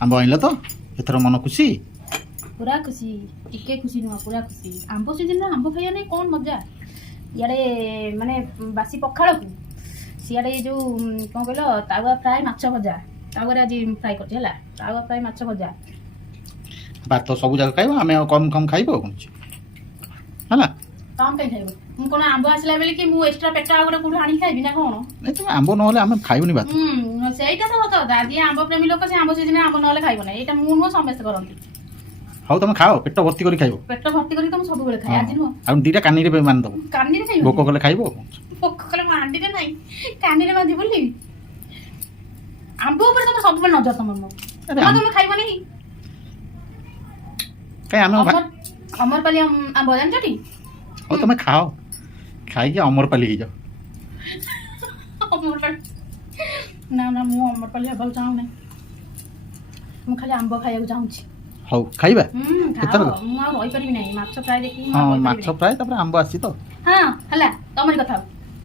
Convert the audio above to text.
आंब आइल तो एथर मन खुशी पूरा खुशी टिके खुशी नुह पूरा खुशी आंब सीजन आंब खाइया नहीं कौन मजा इे माने बासी पखाड़ को सियाड़े जो कौन कहल तावा फ्राए माछ भजा तावा आज फ्राए कर तावा फ्राए माछ भजा भात सब जगह खाइब आम कम कम खाइब है कम कहीं खाइब ମୁଁ କଣ ଆମ୍ବ ଆସିଲା ବେଲେ କି ମୁଁ ଏକ୍ସଟ୍ରା ପେଟ ଆଉ ଗୋଟେ କୋଉଠୁ ଆଣି ଖାଇବି ନା କଣ नहीं तुम आंब नहले आम खाइबनी भात ସେଇଟା ତ ସତ କଥା ଯିଏ ଆମ୍ବ ପ୍ରେମୀ ଲୋକ ସେ ଆମ୍ବ ସିଜନରେ ଆମ୍ବ ନହେଲେ ଖାଇବ ନା ଏଇଟା ମୁଁ ନୁହଁ ସମସ୍ତେ କରନ୍ତି ହଉ ତମେ ଖାଅ ପେଟ ଭର୍ତ୍ତି କରି ଖାଇବ ପେଟ ଭର୍ତ୍ତି କରି ତ ମୁଁ ସବୁବେଳେ ଖାଏ ଆଜି ନୁହଁ ଆଉ ଦିଟା କାନିରେ ମାନ ଦବ କାନିରେ ଖାଇବ ଭୋକ କଲେ ଖାଇବ ଭୋକ କଲେ ମୁଁ ହାଣ୍ଡିରେ ନାହିଁ କାନିରେ ବାନ୍ଧି ବୁଲିବି ଆମ୍ବ ଉପରେ ତମର ସବୁବେଳେ ନଜର ତମର ତମେ ଖାଇବନି କାଇଁ ଆମେ ଅମରପାଲି ଆମ୍ବ ଜାଣିଛଟି ହଉ ତମେ ଖାଅ ଖାଇକି ଅମରପାଲି ହେଇଯାଅ ଅମରପାଲି ନା ନା ମୁଁ ଅମରପାଲି ହେବାକୁ ଚାହୁଁନି ମୁଁ ଖାଲି ଆମ୍ବ ଖାଇବାକୁ ଚାହୁଁଛି ହଉ ଖାଇବା ମୁଁ ଆଉ ରହିପାରିବି ନାହିଁ ମାଛ ଫ୍ରାଏ ଦେଖିକି ହଁ ମାଛ ଫ୍ରାଏ ତାପରେ ଆମ୍ବ ଆସିଛି ତ ହଁ ହେଲା ତମରି କଥା